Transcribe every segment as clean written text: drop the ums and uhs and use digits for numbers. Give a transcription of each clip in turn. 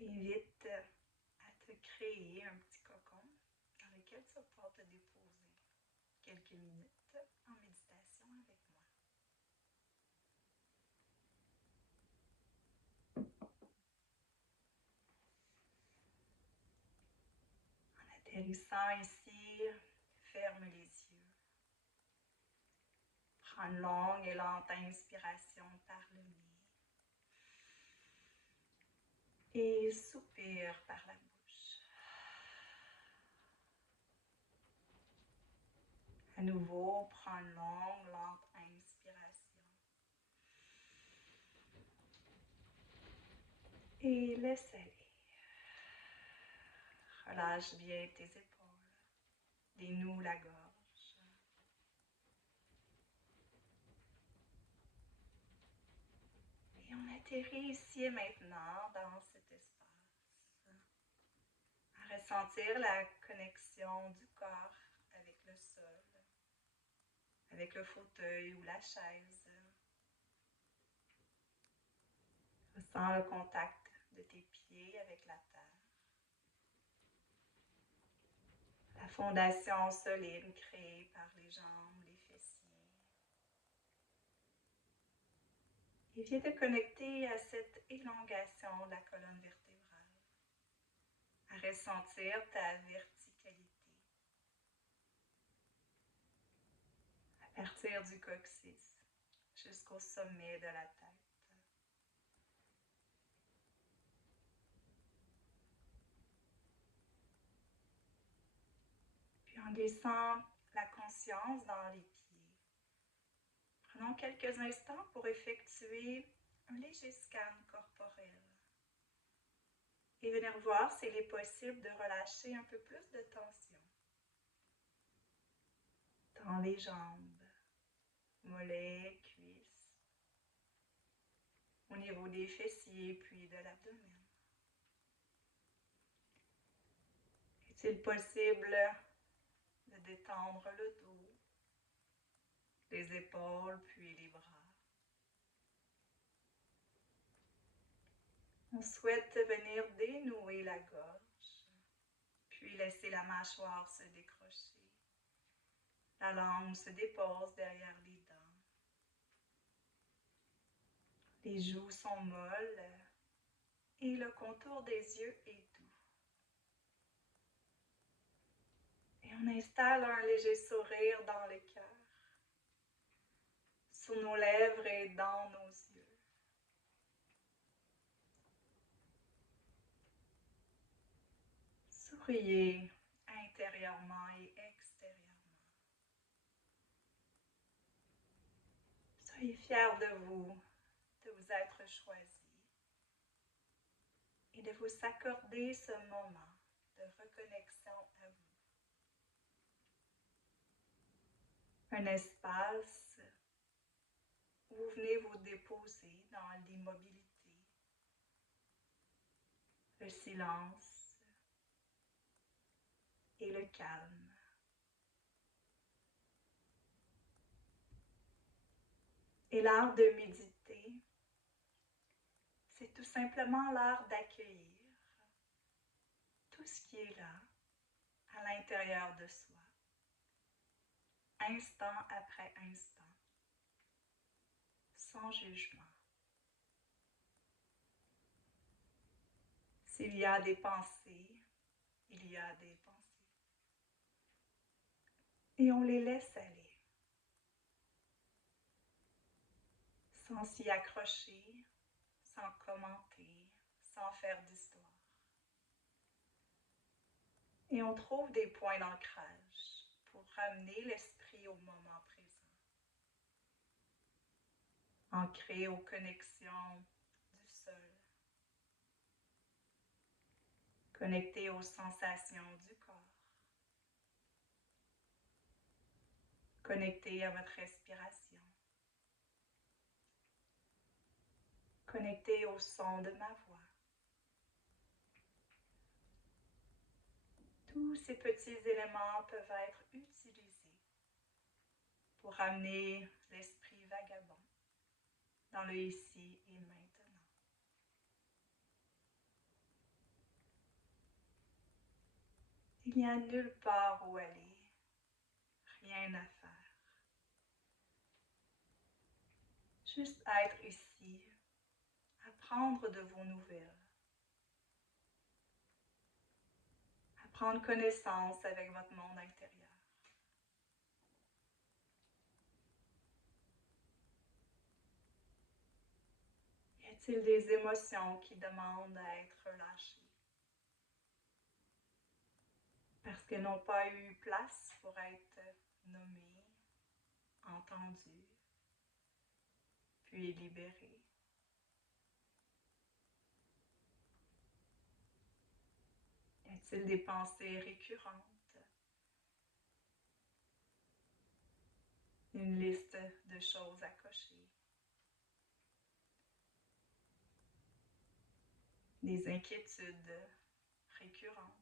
t'invite à te créer un petit cocon dans lequel tu vas pouvoir te déposer quelques minutes en méditation avec moi. En atterrissant ici, ferme les yeux. Prends une longue et lente inspiration par le nez. Et soupire par la bouche. À nouveau, prends une longue, lente inspiration. Et laisse aller. Relâche bien tes épaules. Dénoue la gorge. Et on atterrit ici et maintenant dans cet espace. À ressentir la connexion du corps avec le sol, avec le fauteuil ou la chaise. Ressens le contact de tes pieds avec la terre. La fondation solide créée par les jambes, les fessiers. Et viens te connecter à cette élongation de la colonne vertébrale, à ressentir ta verticalité. À partir du coccyx jusqu'au sommet de la tête. Puis on descend la conscience dans les pieds. Prenons quelques instants pour effectuer un léger scan corporel. Et venir voir s'il est possible de relâcher un peu plus de tension dans les jambes, mollets, cuisses, au niveau des fessiers puis de l'abdomen. Est-il possible de détendre le dos, les épaules puis les bras? On souhaite venir dénouer la gorge, puis laisser la mâchoire se décrocher. La langue se dépose derrière les dents. Les joues sont molles et le contour des yeux est doux. Et on installe un léger sourire dans le cœur, sous nos lèvres et dans nos yeux. Souriez intérieurement et extérieurement. Soyez fiers de vous être choisi et de vous accorder ce moment de reconnexion à vous. Un espace où vous venez vous déposer dans l'immobilité, le silence et le calme. Et l'art de méditer, c'est tout simplement l'art d'accueillir tout ce qui est là, à l'intérieur de soi, instant après instant, sans jugement. S'il y a des pensées, il y a des pensées. Et on les laisse aller, sans s'y accrocher, sans commenter, sans faire d'histoire. Et on trouve des points d'ancrage pour ramener l'esprit au moment présent. Ancré aux connexions du sol. Connecté aux sensations du corps. Connecté à votre respiration. Connecté au son de ma voix. Tous ces petits éléments peuvent être utilisés pour ramener l'esprit vagabond dans le ici et maintenant. Il n'y a nulle part où aller, rien à faire. Juste être ici, à prendre de vos nouvelles, à prendre connaissance avec votre monde intérieur. Y a-t-il des émotions qui demandent à être relâchées? Parce qu'elles n'ont pas eu place pour être nommées, entendues, puis libérées. Y a-t-il des pensées récurrentes? Une liste de choses à cocher? Des inquiétudes récurrentes?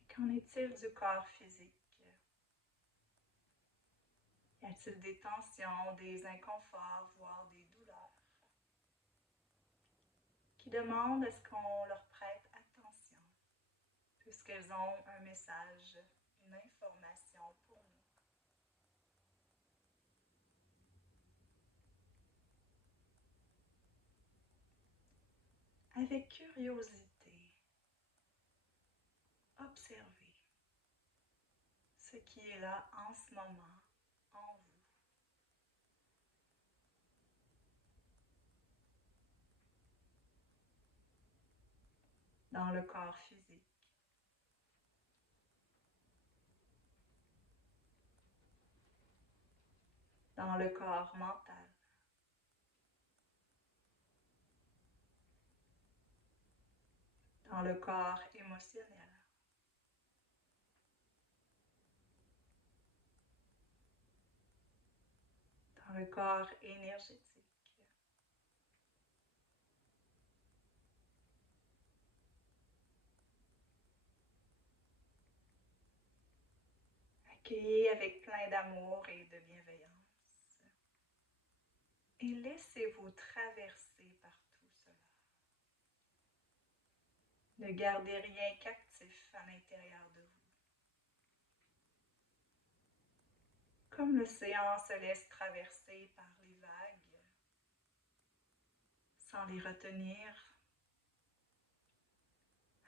Et qu'en est-il du corps physique? Y a-t-il des tensions, des inconforts, voire des douleurs qui demandent à ce qu'on leur prête attention, puisqu'elles ont un message, une information pour nous? Avec curiosité, observez ce qui est là en ce moment en vous. Dans le corps physique, dans le corps mental, dans le corps émotionnel, dans le corps énergétique. Accueillez avec plein d'amour et de bienveillance. Et laissez-vous traverser par tout cela. Ne gardez rien captif à l'intérieur de vous. Comme l'océan se laisse traverser par les vagues, sans les retenir,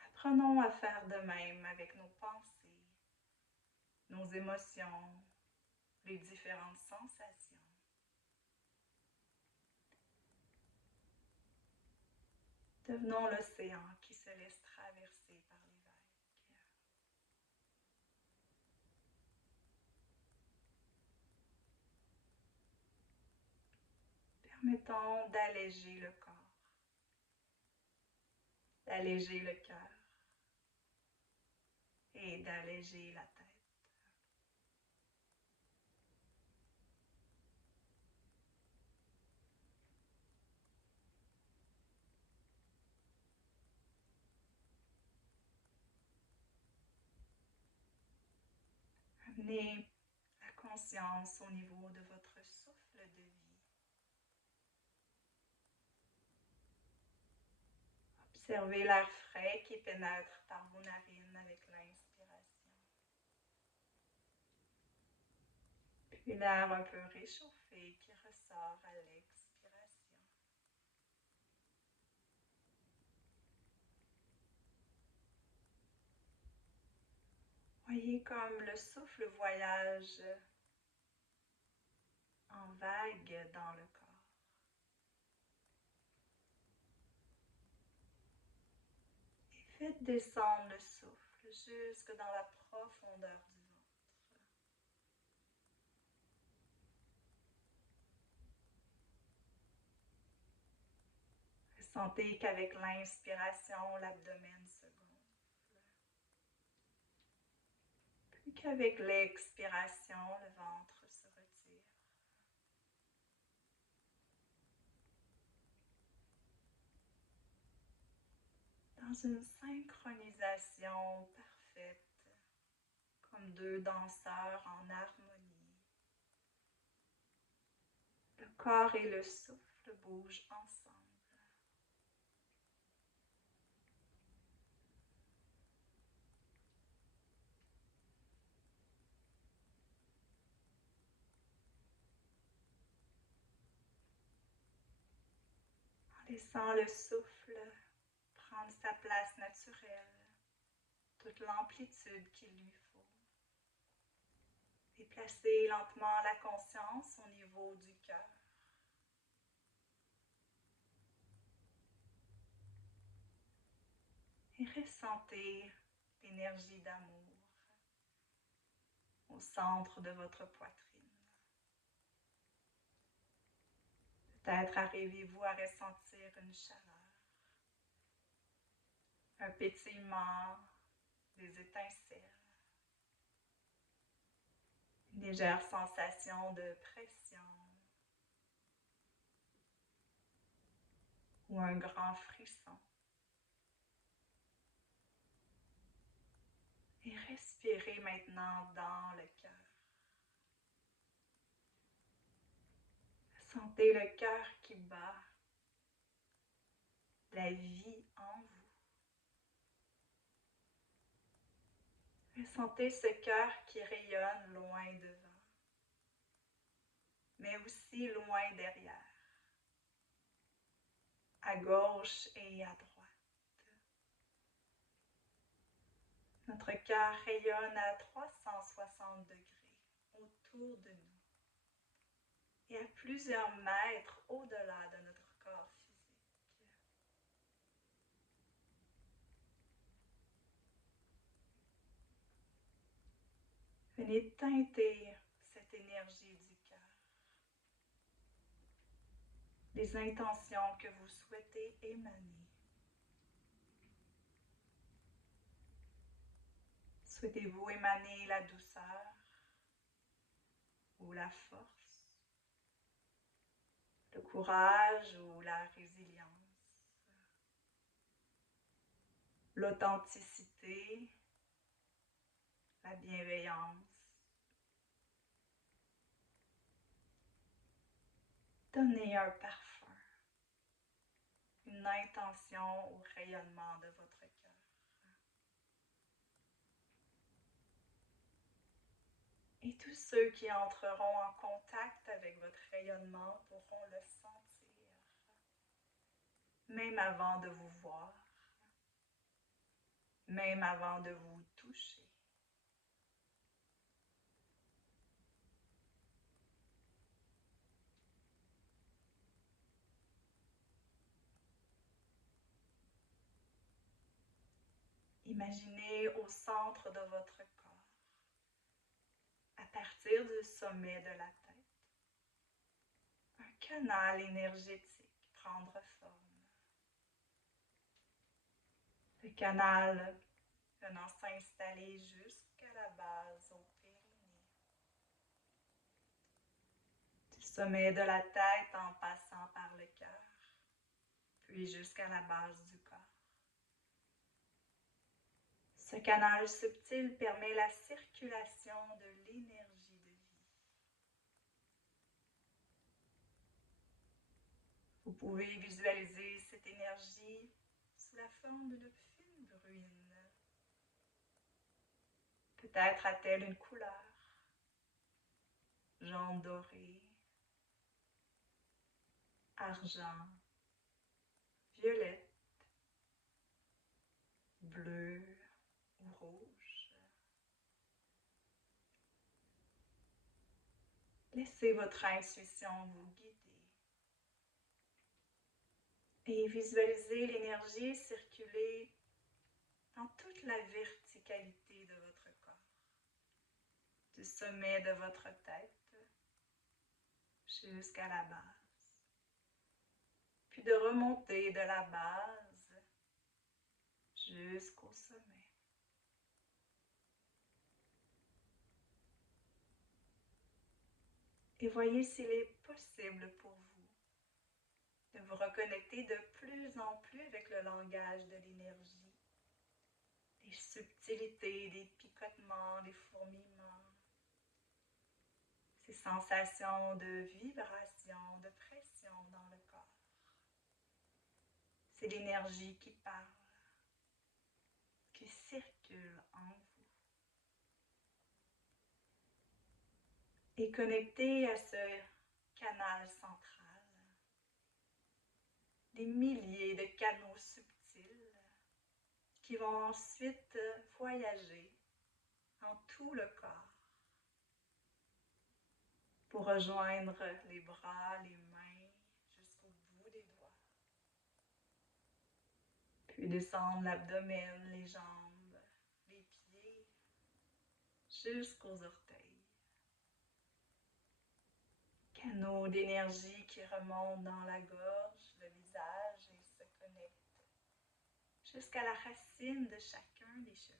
apprenons à faire de même avec nos pensées, nos émotions, les différentes sensations. Devenons l'océan qui se laisse traverser par les vagues. Permettons d'alléger le corps, d'alléger le cœur et d'alléger la tête. Amenez la conscience au niveau de votre souffle de vie. Observez l'air frais qui pénètre par vos narines avec l'inspiration. Puis l'air un peu réchauffé qui ressort à l'expiration. Voyez comme le souffle voyage en vague dans le corps. Faites descendre le souffle jusque dans la profondeur du ventre. Sentez qu'avec l'inspiration, l'abdomen se gonfle. Puis qu'avec l'expiration, le ventre se retire. Dans une synchronisation parfaite, comme deux danseurs en harmonie. Le corps et le souffle muscles bougent ensemble. En laissant le souffle prendre sa place naturelle, toute l'amplitude qu'il lui faut. Déplacez lentement la conscience au niveau du cœur. Et ressentez l'énergie d'amour au centre de votre poitrine. Peut-être arrivez-vous à ressentir une chaleur, un pétillement, des étincelles, une légère sensation de pression ou un grand frisson. Et respirez maintenant dans le cœur. Sentez le cœur qui bat, la vie en vous. Ressentez ce cœur qui rayonne loin devant, mais aussi loin derrière, à gauche et à droite. Notre cœur rayonne à 360 degrés autour de nous et à plusieurs mètres au-delà de notre corps physique. Venez teinter cette énergie du cœur, les intentions que vous souhaitez émaner. Souhaitez-vous émaner la douceur ou la force, le courage ou la résilience, l'authenticité, la bienveillance? Donnez un parfum, une intention au rayonnement de votre cœur. Et tous ceux qui entreront en contact avec votre rayonnement pourront le sentir, même avant de vous voir, même avant de vous toucher. Imaginez au centre de votre corps, à partir du sommet de la tête, un canal énergétique prendre forme. Le canal venant s'installer jusqu'à la base au périnée. Du sommet de la tête en passant par le cœur, puis jusqu'à la base du corps. Ce canal subtil permet la circulation de l'énergie de vie. Vous pouvez visualiser cette énergie sous la forme d'une fine bruine. Peut-être a-t-elle une couleur, jaune doré, argent, violette, bleu ou rouge. Laissez votre intuition vous guider et visualisez l'énergie circuler dans toute la verticalité de votre corps, du sommet de votre tête jusqu'à la base, puis de remonter de la base jusqu'au sommet. Et voyez s'il est possible pour vous de vous reconnecter de plus en plus avec le langage de l'énergie, les subtilités, les picotements, les fourmillements, ces sensations de vibration, de pression dans le corps. C'est l'énergie qui parle, qui circule en vous. Et connecté à ce canal central, des milliers de canaux subtils qui vont ensuite voyager dans tout le corps pour rejoindre les bras, les mains, jusqu'au bout des doigts. Puis descendre l'abdomen, les jambes, les pieds, jusqu'aux orteils. Canaux d'énergie qui remontent dans la gorge, le visage et se connectent jusqu'à la racine de chacun des cheveux.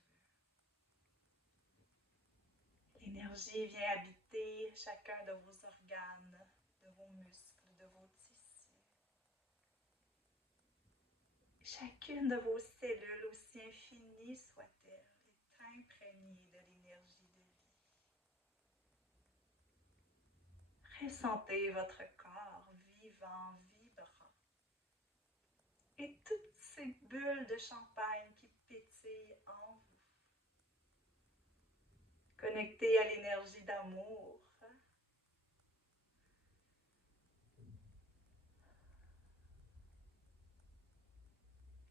L'énergie vient habiter chacun de vos organes, de vos muscles, de vos tissus. Chacune de vos cellules, aussi infinie soit-elle, est imprégnée de l'énergie de vie. Ressentez votre corps vivant, vibrant. Et toutes ces bulles de champagne qui pétillent en vous. Connectez à l'énergie d'amour.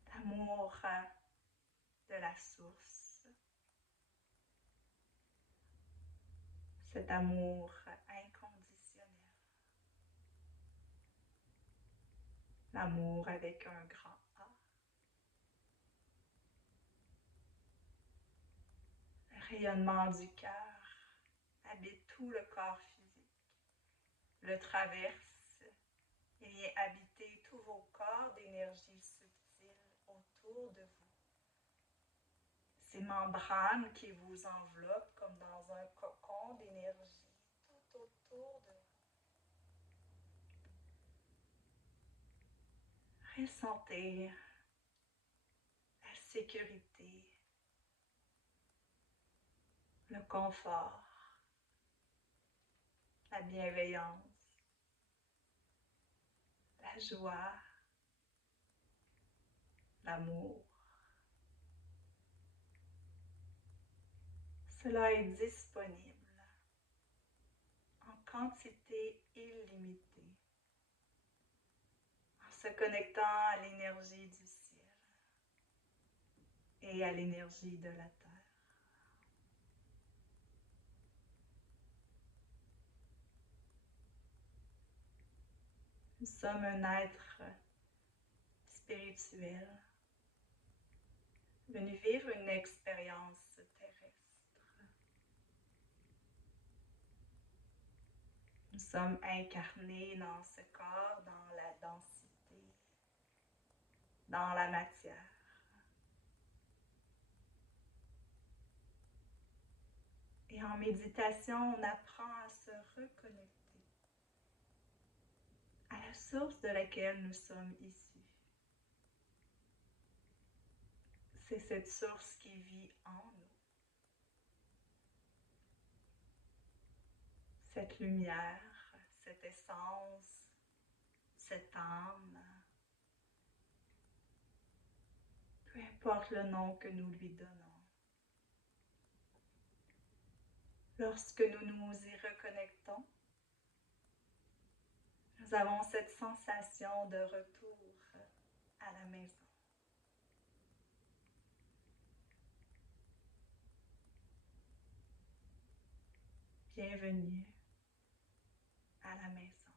L'amour de la source. Cet amour inconditionnel. L'amour avec un grand A. Le rayonnement du cœur habite tout le corps physique. Le traverse et vient habiter tous vos corps d'énergie subtile autour de vous. Ces membranes qui vous enveloppent comme dans un cocon d'énergie tout autour de vous. Ressentez la sécurité, le confort, la bienveillance, la joie, l'amour. Cela est disponible en quantité illimitée en se connectant à l'énergie du ciel et à l'énergie de la terre. Nous sommes un être spirituel venu vivre une expérience terrestre. Nous sommes incarnés dans ce corps, dans la densité, dans la matière. Et en méditation, on apprend à se reconnecter à la source de laquelle nous sommes issus. C'est cette source qui vit en nous. Cette lumière, cette essence, cette âme, peu importe le nom que nous lui donnons. Lorsque nous nous y reconnectons, nous avons cette sensation de retour à la maison. Bienvenue à la maison.